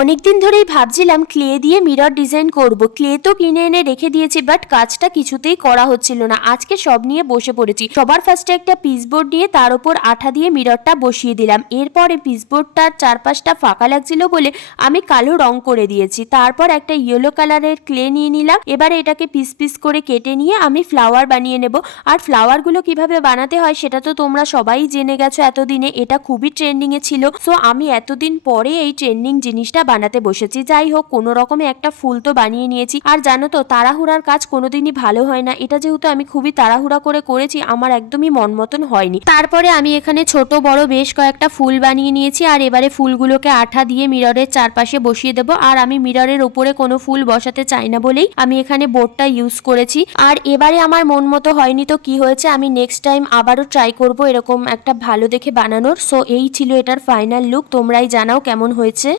অনেকদিন ধরেই ভাবছিলাম ক্লে দিয়ে মিরর ডিজাইন করব। ক্লে তো কিনে এনে রেখে দিয়েছি, বাট কাজটা কিছুতেই করা হচ্ছিল না। আজকে সব নিয়ে বসে পড়েছি। সবার ফার্স্টে একটা পিসবোর্ড নিয়ে তার উপর আঠা দিয়ে মিররটা বসিয়ে দিলাম। এরপরে পিসবোর্ডটার চারপাশটা ফাঁকা লাগছিল বলে আমি কালো রং করে দিয়েছি। তারপর একটা ইয়েলো কালারের ক্লে নিয়ে নিলাম। এবারে এটাকে পিস পিস করে কেটে নিয়ে আমি ফ্লাওয়ার বানিয়ে নেব। আর ফ্লাওয়ারগুলো কিভাবে বানাতে হয় সেটা তো তোমরা সবাই জেনে গেছো এতদিনে। এটা খুবই ট্রেন্ডিংয়ে ছিল, সো আমি এতদিন পরে এই ট্রেন্ডিং জিনিসটা বানাতে বসেছি। যাই হোক, কোনো রকমে একটা ফুল তো বানিয়ে নিয়েছি। আর জানো তো, তাড়াহুড়ার কাজ কোনোদিনই ভালো হয় না। এটা যেহেতু আমি খুবই তাড়াহুড়া করে করেছি, আমার একদমই মন মতন হয়নি। তারপরে আমি এখানে ছোট বড় বেশ কয়েকটা ফুল বানিয়ে নিয়েছি। আর এবারে ফুলগুলোকে আঠা দিয়ে মিররের চারপাশে বসিয়ে দেবো। আর আমি মিররের উপরে কোনো ফুল বসাতে চাই না বলেই আমি এখানে বোর্ডটা ইউজ করেছি। আর এবারে আমার মন মতো হয়নি তো কি হয়েছে, আমি নেক্সট টাইম আবারও ট্রাই করব এরকম একটা ভালো দেখে বানানোর। সো এই ছিল এটার ফাইনাল লুক। তোমরাই জানাও কেমন হয়েছে।